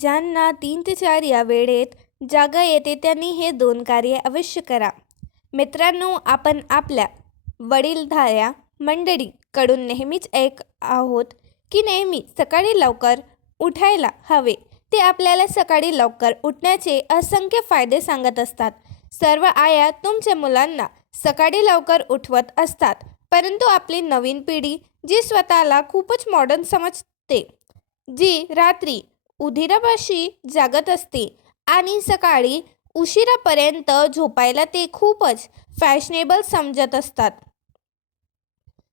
ज्यांना तीन ते चार या वेळेत जागा येते त्यांनी हे दोन कार्य अवश्य करा. मित्रांनो आपण आपल्या वडीलधाऱ्या मंडळीकडून नेहमीच ऐक आहोत की नेहमी सकाळी लवकर उठायला हवे. ते आपल्याला सकाळी लवकर उठण्याचे असंख्य फायदे सांगत असतात. सर्व आया तुमच्या मुलांना सकाळी लवकर उठवत असतात परंतु आपली नवीन पिढी जी स्वतःला खूपच मॉडर्न समजते जी रात्री उधिरापाशी जागत असते आणि सकाळी उशिरापर्यंत झोपायला ते खूपच फॅशनेबल समजत असतात.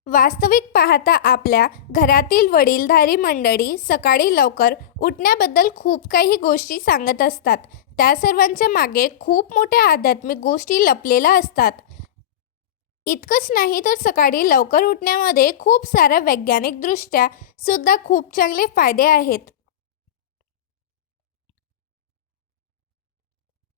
वास्तविक पाहता आपल्या घरातील वडीलधारी मंडळी सकाळी लवकर उठण्याबद्दल खूप काही गोष्टी सांगत असतात. त्या सर्वांच्या मागे खूप मोठ्या आध्यात्मिक गोष्टी लपलेल्या असतात. इतकंच नाही तर सकाळी लवकर उठण्यामध्ये खूप साऱ्या वैज्ञानिकदृष्ट्या सुद्धा खूप चांगले फायदे आहेत.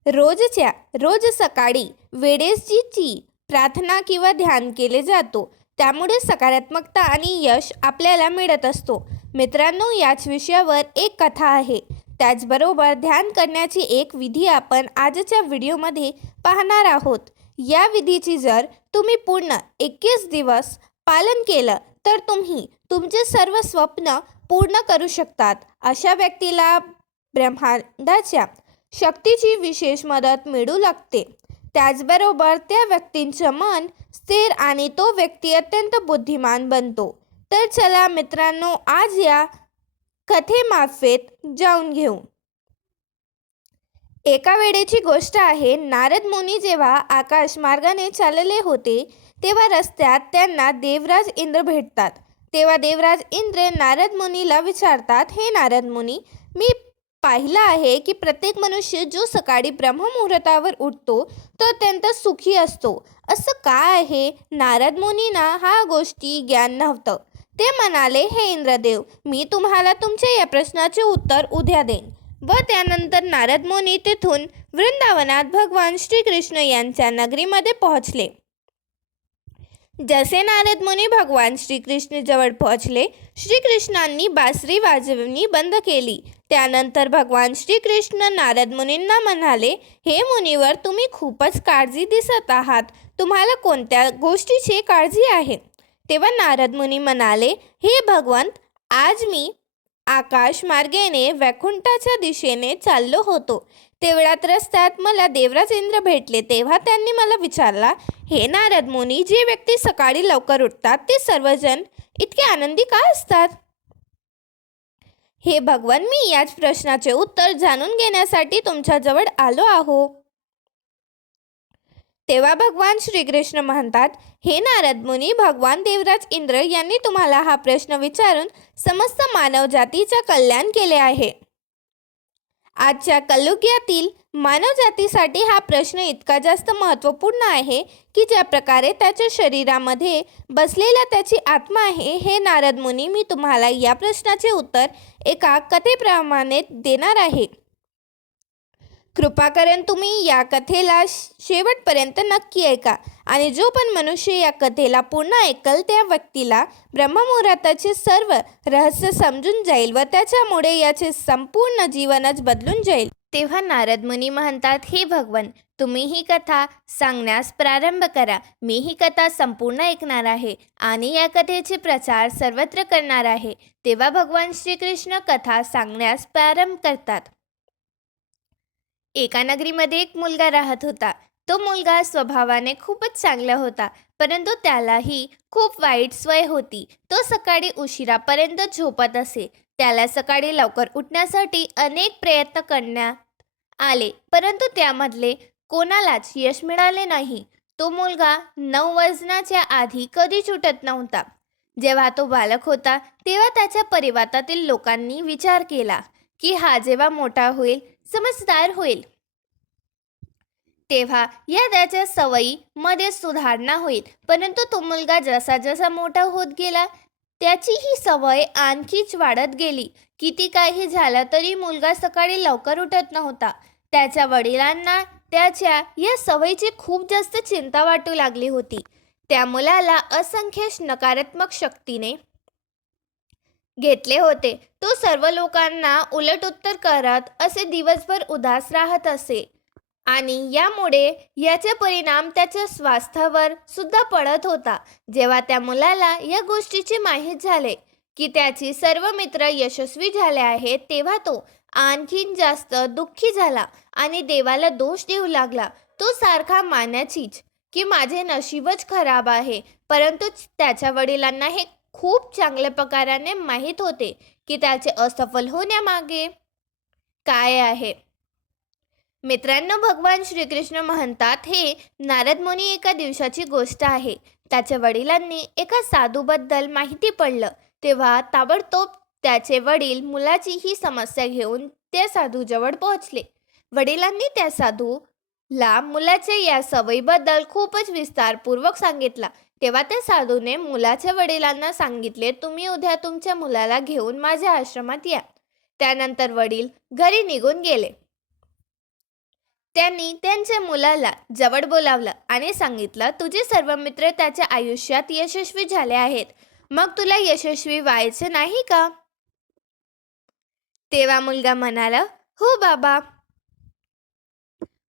रोजच्या रोज सकाळी वेडेसजीची प्रार्थना किंवा ध्यान केले जातो. त्यामुळे सकारात्मकता आणि यश आपल्याला मिळत असतो. मित्रांनो याच विषयावर एक कथा आहे. त्याचबरोबर ध्यान करण्याची एक विधी आपण आजच्या व्हिडिओमध्ये पाहणार आहोत. या विधीची जर तुम्ही पूर्ण एकवीस दिवस पालन केलं तर तुम्ही तुमचे सर्व स्वप्न पूर्ण करू शकतात. अशा व्यक्तीला ब्रह्मांडाच्या शक्तीची विशेष मदत मिळू लागते. त्याचबरोबर त्या व्यक्तींचं मन स्थिर आणि तो व्यक्ती अत्यंत बुद्धिमान बनतो. तर चला मित्रांनो आज या कथेमार्फेत जाऊन घेऊ. एका वेळेची गोष्ट आहे नारद मुनी जेव्हा आकाश मार्गाने चालले होते तेव्हा रस्त्यात त्यांना देवराज इंद्र भेटतात. तेव्हा देवराज इंद्र नारद मुनीला विचारतात हे नारद मुनी मी पाहिलं आहे की प्रत्येक मनुष्य जो सकाळी ब्रह्ममुहूर्तावर उठतो तो अत्यंत सुखी असतो. असं का आहे? नारद मुनींना हा गोष्टी ज्ञान नव्हतं. ते म्हणाले हे इंद्रदेव मी तुम्हाला तुमच्या या प्रश्नाचे उत्तर उद्या देईन. व त्यानंतर नारद मुनी तेथून वृंदावनात भगवान श्रीकृष्ण यांच्या नगरीमध्ये पोहोचले. जसे नारद मुनी भगवान श्रीकृष्ण जवळ पोहोचले श्रीकृष्णांनी बासरी वाजवणी बंद केली. त्यानंतर भगवान श्रीकृष्ण नारद मुनींना म्हणाले हे मुनीवर तुम्ही खूपच काळजी दिसत आहात. तुम्हाला कोणत्या गोष्टीची काळजी आहे? तेव्हा नारद मुनी म्हणाले हे भगवंत आज मी आकाश मार्गेने वैकुंठाच्या दिशेने चाललो होतो. तेवढ्यात रस्त्यात मला देवराज इंद्र भेटले. तेव्हा त्यांनी मला विचारला हे नारद मुनी जे व्यक्ती सकाळी लवकर उठतात ते सर्वजण इतके आनंदी का असतात? हे भगवान मी याच प्रश्नाचे उत्तर जाणून घेण्यासाठी तुमच्याजवळ आलो आहो. तेव्हा भगवान श्रीकृष्ण म्हणतात हे नारद मुनी भगवान देवराज इंद्र यांनी तुम्हाला हा प्रश्न विचारून समस्त मानव जातीच्या कल्याण केले आहे. आजच्या कलयुगातील मानवजातीसाठी हा प्रश्न इतका जास्त महत्त्वपूर्ण आहे की ज्या प्रकारे त्याच्या शरीरामध्ये बसलेला त्याची आत्मा आहे हे नारद मुनी मी तुम्हाला या प्रश्नाचे उत्तर एका कथेप्रमाणे देणार आहे. कृपा करून तुम्ही या कथेला शेवटपर्यंत नक्की ऐका आणि जो पण मनुष्य या कथेला पूर्ण ऐकल त्या व्यक्तीला ब्रह्ममुहूर्ताचे सर्व रहस्य समजून जाईल व त्याच्यामुळे याचे संपूर्ण जीवनच बदलून जाईल. तेव्हा नारद मुनी म्हणतात हे भगवन तुम्ही ही कथा सांगण्यास प्रारंभ करा. मी ही कथा संपूर्ण ऐकणार आहे आणि या कथेचे प्रचार सर्वत्र करणार आहे. तेव्हा भगवान श्रीकृष्ण कथा सांगण्यास प्रारंभ करतात. एका नगरीमध्ये एक मुलगा राहत होता. तो मुलगा स्वभावाने खूपच चांगला होता परंतु त्यालाही खूप वाईट स्वय होती. तो सकाळी उशिरापर्यंत झोपत असे. त्याला सकाळी लवकर उठण्यासाठी अनेक प्रयत्न करण्यात आले परंतु त्यामधले कोणालाच यश मिळाले नाही. तो मुलगा नऊ वजनाच्या आधी कधीच उठत नव्हता. जेव्हा तो बालक होता तेव्हा त्याच्या परिवारातील लोकांनी विचार केला की हा जेव्हा मोठा होईल समजदार होईल. तेव्हा या त्याच्या सवयीमध्ये सुधारणा होईल. परंतु तो मुलगा जसा जसा मोठा होत गेला त्याची ही सवय आणखीच वाढत गेली. किती काही झालं तरी मुलगा सकाळी लवकर उठत नव्हता. त्याच्या वडिलांना त्याच्या या सवयीची खूप जास्त चिंता वाटू लागली होती. त्या मुलाला असंख्य नकारात्मक शक्तीने घेतले होते. तो सर्व लोकांना उलट उत्तर करत असे दिवसभर उदास राहत असे. आणि यामुळे याचे परिणाम त्याच्या स्वास्थ्यावर सुद्धा पडत होता. जेव्हा त्या मुलाला या गोष्टीची माहीत झाले की त्याची सर्व मित्र यशस्वी झाले आहेत तेव्हा तो आणखीन जास्त दुःखी झाला आणि देवाला दोष देऊ लागला. तो सारखा मानायचीच की माझे नशीबच खराब आहे. परंतु त्याच्या वडिलांना हे खूप चांगल्या प्रकाराने माहीत होते की त्याचे असफल होण्यामागे काय आहे. मित्रांनो भगवान श्रीकृष्ण म्हणतात हे नारद मुनी एका दिवसाची गोष्ट आहे. त्याच्या वडिलांनी एका साधूबद्दल माहिती पडलं. तेव्हा ताबडतोब त्याचे वडील मुलाची ही समस्या घेऊन त्या साधूजवळ पोहोचले. वडिलांनी त्या साधूला मुलाच्या या सवयीबद्दल खूपच विस्तारपूर्वक सांगितला. तेव्हा त्या साधूने मुलाच्या वडिलांना सांगितले तुम्ही उद्या तुमच्या मुलाला घेऊन माझ्या आश्रमात या. त्यानंतर वडील घरी निघून गेले. त्यांनी त्यांच्या मुलाला जवळ बोलावलं आणि सांगितलं तुझे सर्व मित्र त्याच्या आयुष्यात यशस्वी झाले आहेत. मग तुला यशस्वी व्हायचे नाही का? तेव्हा मुलगा म्हणाला हो बाबा.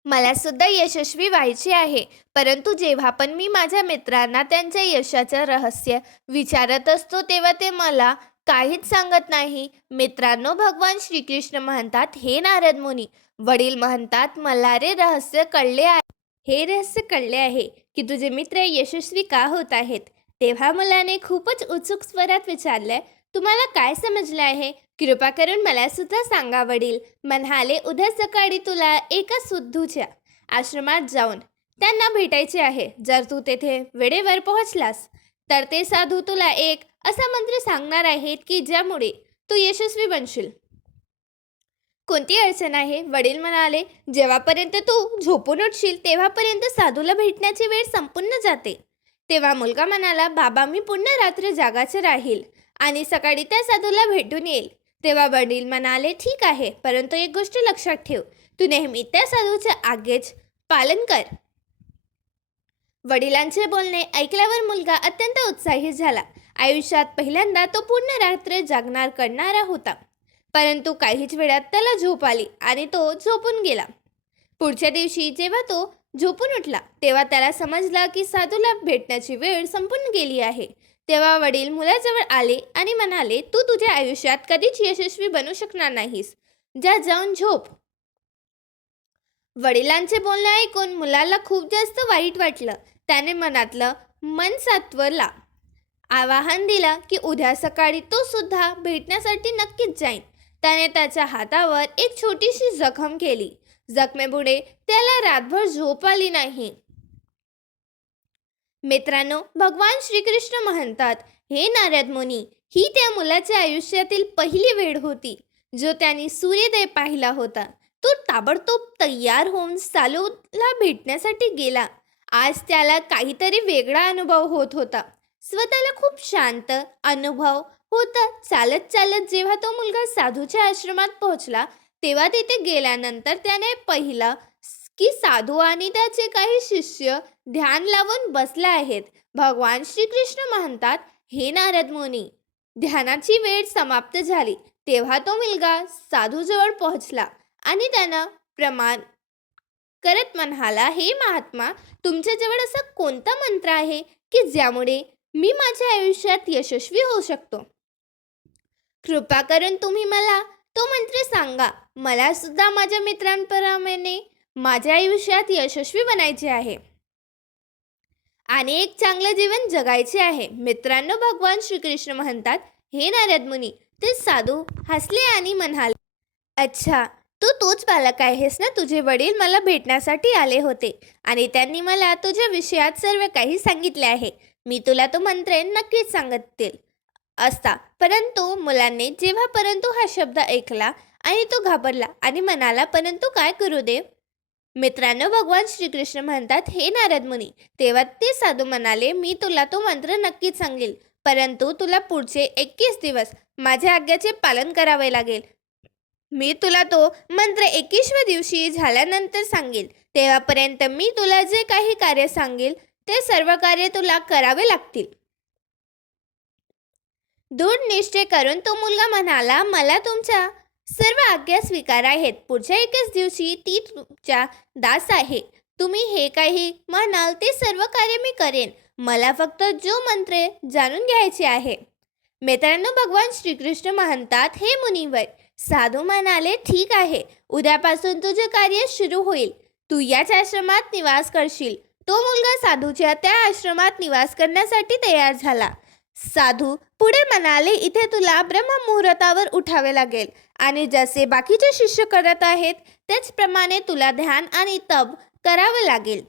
मला सुद्धा यशस्वी व्हायचे आहे परंतु जेव्हा पण मी माझ्या मित्रांना त्यांच्या यशाचं रहस्य विचारत असतो तेव्हा ते मला काहीच सांगत नाही. मित्रांनो भगवान श्रीकृष्ण म्हणतात हे नारद मुनी वडील म्हणतात मला रे रहस्य कळले आहे हे रहस्य कळले आहे की तुझे मित्र यशस्वी का होत आहेत? तेव्हा मुलाने खूपच उत्सुक स्वरात विचारलंय तुम्हाला काय समजले आहे? कृपा करून मला सुद्धा सांगा वडील. म्हणाले उद्या सकाळी तुला एका सुद्धूच्या आश्रमात जाऊन त्यांना भेटायचे आहे. जर तू तेथे वेळेवर पोहोचलास तर ते साधू तुला एक असा मंत्र सांगणार आहेत की ज्यामुळे तू यशस्वी बनशील. कोणती अडचण आहे? वडील म्हणाले जेव्हापर्यंत तू झोपून उठशील तेव्हापर्यंत साधूला भेटण्याची वेळ संपूर्ण जाते. तेव्हा मुलगा म्हणाला बाबा मी पुन्हा रात्र जागाचे राहील आणि सकाळी त्या साधूला भेटून येईल. तेव्हा वडील म्हणाले ठीक आहे परंतु एक गोष्ट लक्षात ठेव. तू नेहमी त्या साधूच्या आगेच पालन कर. वडिलांचे बोलणे ऐकल्यावर मुलगा अत्यंत उत्साही झाला. आयुष्यात पहिल्यांदा तो पूर्ण रात्र जागणार करणारा होता. परंतु काहीच वेळात त्याला झोप आली आणि तो झोपून गेला. पुढच्या दिवशी जेव्हा तो झोपून उठला तेव्हा त्याला समजला की साधूला भेटण्याची वेळ संपून गेली आहे. तेव्हा वडील मुलाजवळ आले आणि म्हणाले तू तुझ्या आयुष्यात कधीच यशस्वी बनू शकणार नाहीस. जा जाऊन झोप. वडिलांचे बोलणे ऐकून मुलाला खूप जास्त वाईट वाटलं. त्याने मनातलं मन सात्वरला आवाहन दिलं की उद्या सकाळी तो सुद्धा भेटण्यासाठी नक्कीच जाईन. त्याने त्याच्या हातावर एक छोटीशी जखम केली. जखमेपुढे त्याला रातभर झोप आली नाही. मित्रांनो भगवान श्रीकृष्ण म्हणतात हे नारद मुनी ही त्या मुलाच्या आयुष्यातील पहिली वेळ होती जो त्यांनी सूर्योदय पाहिला होता. तो ताबडतोब तयार होऊन सालूला भेटण्यासाठी गेला. आज त्याला काहीतरी वेगळा अनुभव होत होता. स्वतःला खूप शांत अनुभव होता चालत चालत जेव्हा तो मुलगा साधूच्या आश्रमात पोहोचला तेव्हा तिथे गेल्यानंतर त्याने पहिला की साधू आणि त्याचे काही शिष्य ध्यान लावून बसले आहेत. भगवान श्रीकृष्ण म्हणतात हे नारद मुनी ध्यानाची वेळ समाप्त झाली. तेव्हा तो मुलगा साधूजवळ पोहोचला आणि त्यानं प्रमाण करत म्हणाला हे महात्मा तुमच्याजवळ असा कोणता मंत्र आहे की ज्यामुळे मी माझ्या आयुष्यात यशस्वी होऊ शकतो? कृपा करून तुम्ही मला तो मंत्र सांगा. मला सुद्धा माझ्या मित्रांप्रमाणे माझ्या आयुष्यात यशस्वी बनायचे आहे. आणि एक चांगलं जीवन जगायचे आहे. मित्रांनो भगवान श्रीकृष्ण म्हणतात हे नारद मुनी ते साधू हसले आणि म्हणाले अच्छा तू तोच बालक आहेस ना? तुझे वडील मला भेटण्यासाठी आले होते आणि त्यांनी मला तुझ्या विषयात सर्व काही सांगितले आहे. मी तुला तो मंत्र नक्कीच सांगतील असता. परंतु मुलांनी जेव्हा परंतु हा शब्द ऐकला आणि तो घाबरला आणि म्हणाला परंतु काय करू देव? मित्रांनो भगवान श्रीकृष्ण म्हणतात हे नारद मुनी तेव्हा ते साधू म्हणाले मी तुला तो मंत्र नक्कीच सांगेल परंतु तुला पुढचे एकवीस दिवस माझ्या आज्ञाचे पालन करावे लागेल. मी तुला तो मंत्र एकवीसव्या दिवशी झाल्यानंतर सांगेल तेव्हापर्यंत मी तुला जे काही कार्य सांगेल ते सर्व कार्य तुला करावे लागतील. दृढ निश्चय करून तो मुलगा म्हणाला मला तुमच्या सर्व आज्ञा स्वीकार आहेत. पुढच्या एकाच दिवशी ती तुमच्या दास आहे. तुम्ही हे काही म्हणाल ते सर्व कार्य मी करेन. मला फक्त जो मंत्रे जाणून घ्यायचे आहे. मित्रांनो भगवान श्रीकृष्ण म्हणतात हे मुनिवर साधू म्हणाले ठीक आहे. उद्यापासून तुझे कार्य सुरू होईल. तू याच आश्रमात निवास करशील. तो मुलगा साधूच्या त्या आश्रमात निवास करण्यासाठी तयार झाला. साधू पुढे म्हणाले इथे तुला ब्रह्ममुहूर्तावर उठावे लागेल. आणि जसे बाकीचे शिष्य करत आहेत त्याचप्रमाणे तुला ध्यान आणि तप करावं लागेल.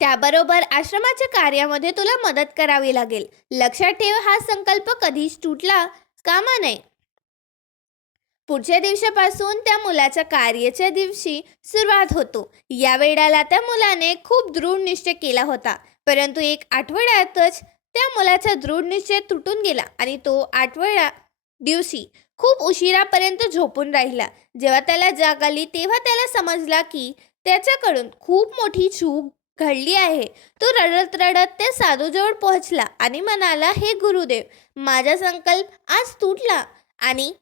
त्याबरोबर आश्रमाच्या कार्यामध्ये तुला मदत करावी लागेल. लक्षात ठेव हा संकल्प कधीच तुटला कामा नये. पुढच्या दिवसापासून त्या मुलाच्या कार्याच्या दिवशी सुरुवात होतो. या वेळेला त्या मुलाने खूप दृढ निश्चय केला होता. परंतु एक आठवड्यातच त्या मुलाचा दृढ निश्चय तुटून गेला आणि तो आठवड्या दिवशी खूप उशिरापर्यंत झोपून राहिला. जेव्हा त्याला जाग आली तेव्हा त्याला समजला की त्याच्याकडून खूप मोठी चूक घडली आहे. तो रडत रडत त्या साधूजवळ पोहोचला आणि म्हणाला हे गुरुदेव माझा संकल्प आज तुटला आणि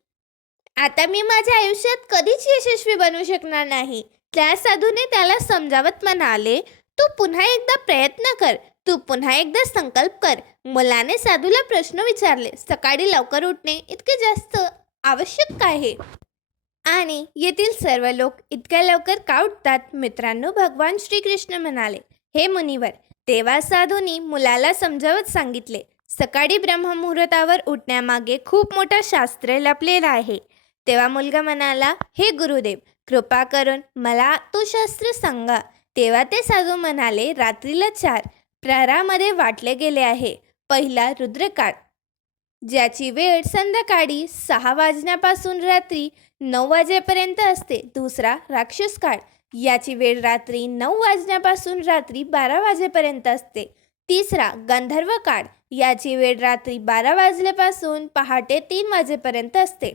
आता मी माझ्या आयुष्यात कधीच यशस्वी बनू शकणार नाही त्या साधूने त्याला समजावत म्हणाले तू पुन्हा एकदा प्रयत्न कर. तू पुन्हा एकदा संकल्प कर. मुलाने साधूला प्रश्न विचारले सकाळी लवकर उठणे इतके जास्त आवश्यक आहे. आणि येथील सर्व लोक इतक्या लवकर का उठतात? मित्रांनो भगवान श्रीकृष्ण म्हणाले हे मुनिवर तेव्हा साधूंनी मुलाला समजावत सांगितले. सकाळी ब्रह्ममुहूर्तावर उठण्यामागे खूप मोठा शास्त्र लपलेला आहे. तेव्हा मुलगा म्हणाला हे गुरुदेव कृपा करून मला तो शास्त्र सांगा. तेव्हा ते साधू म्हणाले रात्रीला चार प्रहरामध्ये वाटले गेले आहे. पहिला रुद्रकाळ ज्याची वेळ संध्याकाळी सहा वाजण्यापासून रात्री नऊ वाजेपर्यंत असते. दुसरा राक्षस काळ. याची वेळ रात्री नऊ वाजण्यापासून रात्री बारा वाजेपर्यंत असते. तिसरा गंधर्व काळ. याची वेळ रात्री बारा वाजल्यापासून पहाटे तीन वाजेपर्यंत असते.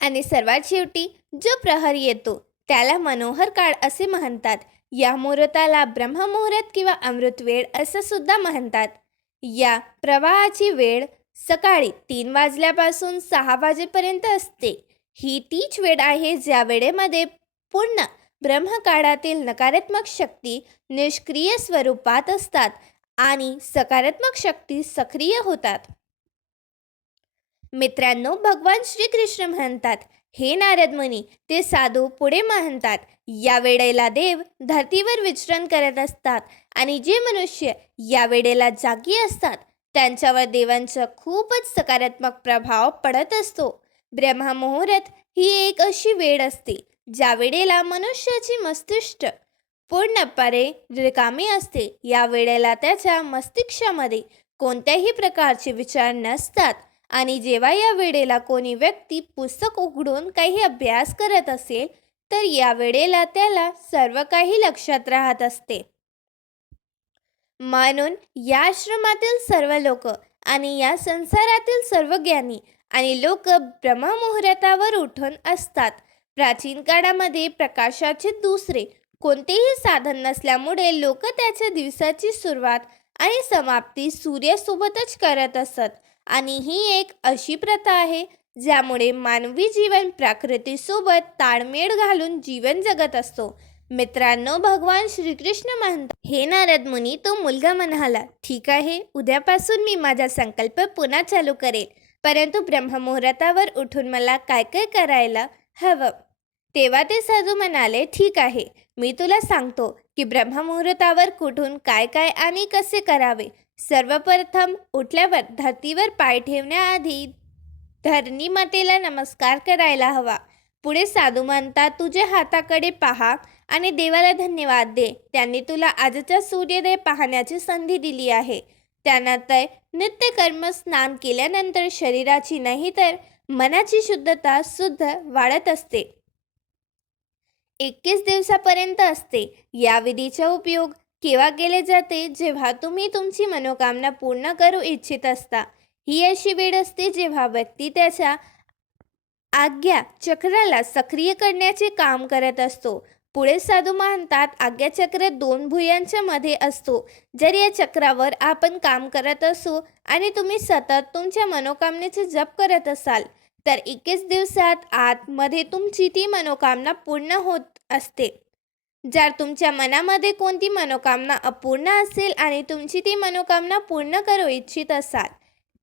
आणि सर्वात शेवटी जो प्रहर येतो त्याला मनोहर काळ असे म्हणतात. या मुहूर्ताला ब्रह्ममुहूर्त किंवा अमृत वेळ असं सुद्धा म्हणतात. या प्रवाहाची वेळ सकाळी तीन वाजल्यापासून सहा वाजेपर्यंत असते. ही तीच वेळ आहे ज्या वेळेमध्ये पूर्ण ब्रह्मकाळातील नकारात्मक शक्ती निष्क्रिय स्वरूपात असतात आणि सकारात्मक शक्ती सक्रिय होतात. मित्रांनो भगवान श्रीकृष्ण म्हणतात हे नारद मुनी ते साधू पुढे म्हणतात या वेळेला देव धरतीवर विचरण करत असतात आणि जे मनुष्य या वेळेला जागी असतात त्यांच्यावर देवांचा खूपच सकारात्मक प्रभाव पडत असतो. ब्रह्ममुहूर्त ही एक अशी वेळ असते ज्या वेळेला मनुष्याची मस्तिष्क पूर्णपणे रिकामी असते या वेळेला त्याच्या मस्तिष्कामध्ये कोणत्याही प्रकारचे विचार नसतात आणि जेव्हा या वेळेला कोणी व्यक्ती पुस्तक उघडून काही अभ्यास करत असेल तर या वेळेला त्याला सर्व काही लक्षात राहत असते. म्हणून या आश्रमातील सर्व लोक आणि या संसारातील सर्व ज्ञानी आणि लोक ब्रह्ममुहूर्तावर उठून असतात. प्राचीन काळामध्ये प्रकाशाचे दुसरे कोणतेही साधन नसल्यामुळे लोक त्याच्या दिवसाची सुरुवात आणि समाप्ती सूर्यासोबतच करत असत. आणि ही एक अशी प्रथा आहे ज्यामुळे मानवी जीवन प्रकृतीसोबत ताळमेळ घालून जीवन जगत असतो. मित्रांनो भगवान श्रीकृष्ण म्हणतात हे नारद मुनी तो मुलगा म्हणाला ठीक आहे उद्यापासून मी माझा संकल्प पुन्हा चालू करेल परंतु ब्रह्ममुहूर्तावर उठून मला काय काय करायला हवं? तेव्हा ते साधू म्हणाले ठीक आहे मी तुला सांगतो की ब्रह्ममुहूर्तावर कुठून काय काय आणि कसे करावे. सर्वप्रथम उठल्यावर धरतीवर पाय ठेवण्याआधी धरणी मातेला नमस्कार करायला हवा. पुढे साधू म्हणतात तुझ्या हाताकडे पहा आणि देवाला धन्यवाद दे. त्यांनी तुला आजचा सूर्योदय पाहण्याची संधी दिली आहे. त्यानंतर नित्यकर्म स्नान केल्यानंतर शरीराची नाही तर मनाची शुद्धता सुद्धा वाढत असते. एकवीस दिवसापर्यंत असते. या विधीचा उपयोग केव्हा केले जाते? जेव्हा तुम्ही तुमची मनोकामना पूर्ण करू इच्छित असता. ही अशी वेळ असते जेव्हा व्यक्ती त्याच्या आज्ञा चक्राला सक्रिय करण्याचे काम करत असतो. पुढे साधू म्हणतात आज्ञाचक्र दोन भुयांच्या मध्ये असतो. जर या चक्रावर आपण काम करत असू आणि तुम्ही सतत तुमच्या मनोकामनेचे जप करत असाल तर एकेच दिवसात आतमध्ये तुमची ती मनोकामना पूर्ण होत असते. जर तुमच्या मनामध्ये कोणती मनोकामना अपूर्ण असेल आणि तुमची ती मनोकामना पूर्ण करू इच्छित असाल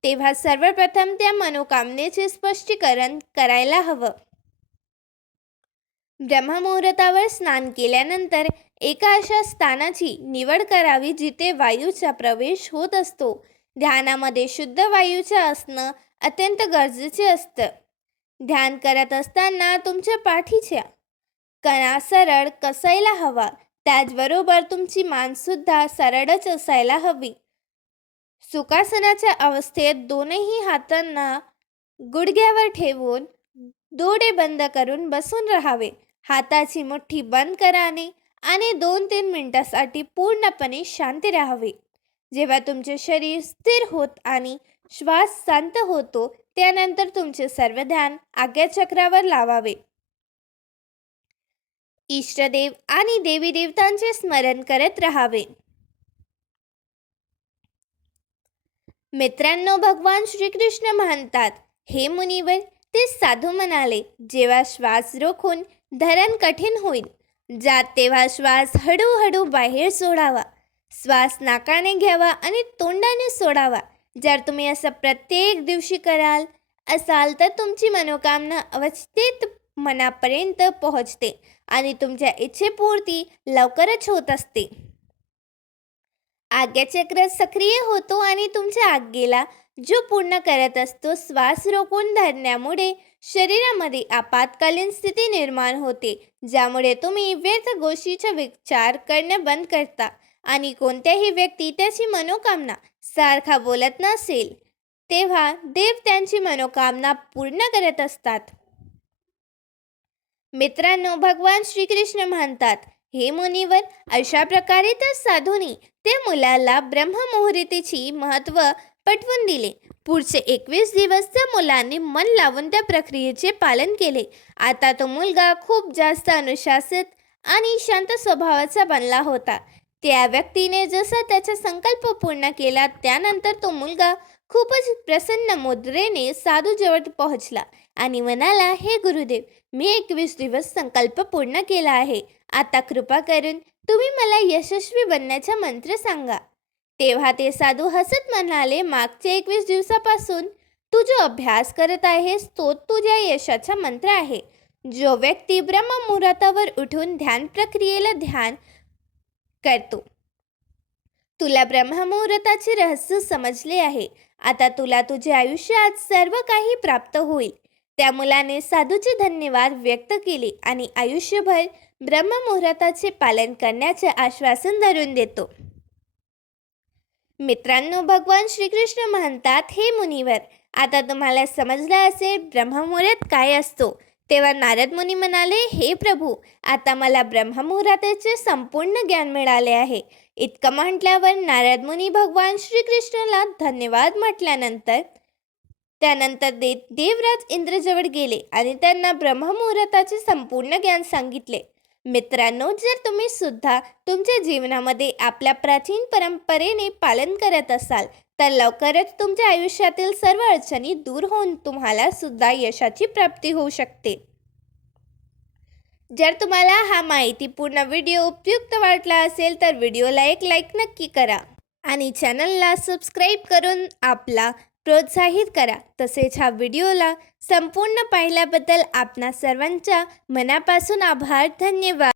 तेव्हा सर्वप्रथम त्या मनोकामनेचे स्पष्टीकरण करायला हवं. ब्रह्ममुहूर्तावर स्नान केल्यानंतर एका अशा स्थानाची निवड करावी जिथे वायूचा प्रवेश होत असतो. ध्यानामध्ये शुद्ध वायूचे असणं अत्यंत गरजेचे असतं. ध्यान करत असताना तुमच्या पाठीच्या कणा सरळ कसायला हवा. त्याचबरोबर तुमची मानसुद्धा सरळच असायला हवी. सुखासनाच्या अवस्थेत दोनही हातांना गुडघ्यावर ठेवून डोळे बंद करून बसून राहावे. हाताची मुठ्ठी बंद कराने आणि दोन तीन मिनटासाठी पूर्णपणे शांती राहावे. जेव्हा तुमचे शरीर स्थिर होत आणि श्वास शांत होतो त्यानंतर तुमचे सर्व ध्यान आज्ञाचक्रावर लावावे. इष्टदेव आणि देवी देवतांचे स्मरण करत राहावे. मित्रांनो भगवान श्रीकृष्ण म्हणतात हे मुनिवर ते साधू म्हणाले जेव्हा श्वास रोखून धरण कठीण होईल जात तेव्हा श्वास हळूहळू बाहेर सोडावा. श्वास नाकाने घ्यावा आणि तोंडाने सोडावा. जर तुम्ही असं प्रत्येक दिवशी कराल असाल तर तुमची मनोकामना अवस्थित मनापर्यंत पोहोचते आणि तुमच्या इच्छेपूर्ती लवकरच होत असते. आज्ञाचक्र सक्रिय होतो आणि तुमच्या आज्ञेला जो पूर्ण करत असतो श्वास रोखून धरण्यामुळे शरीरामध्ये आपत्कालीन स्थिती निर्माण होते ज्यामुळे तुम्ही व्यर्थ गोष्टीचा विचार करणे बंद करता आणि कोणत्याही व्यक्ती त्याची मनोकामना सारखा बोलत नसेल तेव्हा देव त्यांची मनोकामना पूर्ण करत असतात. मित्रांनो भगवान श्रीकृष्ण म्हणतात हे मुनिवर अशा प्रकारे त्या साधूनी त्या मुलाला ब्रह्ममुहूर्तीची महत्त्व पटवून दिले. पुढचे एकवीस दिवस त्या मुलांनी मन लावून त्या प्रक्रियेचे पालन केले. आता तो मुलगा खूप जास्त अनुशासित आणि शांत स्वभावाचा बनला होता. त्या व्यक्तीने जसा त्याचा संकल्प पूर्ण केला त्यानंतर तो मुलगा खूपच प्रसन्न मुद्रेने साधूजवळ पोहोचला आणि म्हणाला हे गुरुदेव मी एकवीस दिवस संकल्प पूर्ण केला आहे. आता कृपा करून तुम्ही मला यशस्वी बनण्याचा मंत्र सांगा. तेव्हा ते साधू हसत म्हणाले मागच्या एकवीस दिवसापासून तू जो अभ्यास करत आहेस तो तुझ्या यशाचा मंत्र आहे. जो व्यक्ती ब्रह्ममुहूर्तावर उठून ध्यान प्रक्रियेला ध्यान करतो तुला ब्रह्ममुहूर्ताचे रहस्य समजले आहे. आता तुला तुझ्या आयुष्यात सर्व काही प्राप्त होईल. त्या मुलाने साधूचे धन्यवाद व्यक्त केले आणि आयुष्यभर ब्रह्ममुहूर्ताचे पालन करण्याचे आश्वासन धरून देतो. मित्रांनो भगवान श्रीकृष्ण म्हणतात हे मुनिवर आता तुम्हाला समजलं असेल ब्रह्ममुहूर्त काय असतो. तेव्हा नारद मुनी म्हणाले हे प्रभू आता मला ब्रह्ममुहूर्ताचे संपूर्ण ज्ञान मिळाले आहे. इतकं म्हटल्यावर नारद मुनी भगवान श्रीकृष्णाला धन्यवाद म्हटल्यानंतर त्यानंतर दे देवराज इंद्रजवळ गेले आणि त्यांना ब्रह्ममुहूर्ताचे संपूर्ण ज्ञान सांगितले. मित्रांनो जर तुम्ही सुद्धा तुमच्या जीवनामध्ये आपल्या प्राचीन परंपरेने पालन करत असाल तर लवकरच तुमच्या आयुष्यातील सर्व अडचणी दूर होऊन तुम्हाला सुद्धा यशाची प्राप्ती होऊ शकते. जर तुम्हाला हा माहितीपूर्ण व्हिडिओ उपयुक्त वाटला असेल तर व्हिडिओला एक लाईक नक्की करा आणि चॅनलला सबस्क्राईब करून आपला प्रोत्साहित करा. तसेच हा व्हिडिओला संपूर्ण पाहिल्याबद्दल आपणा सर्वांच्या मनापासून आभार धन्यवाद.